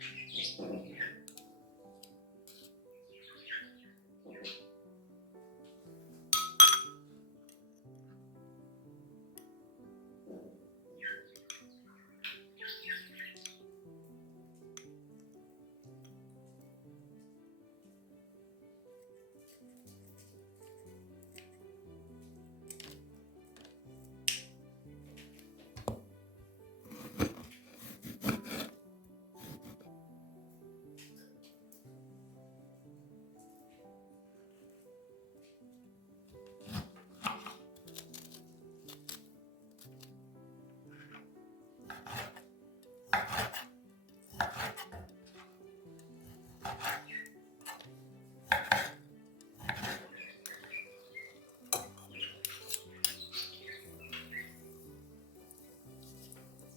Gracias.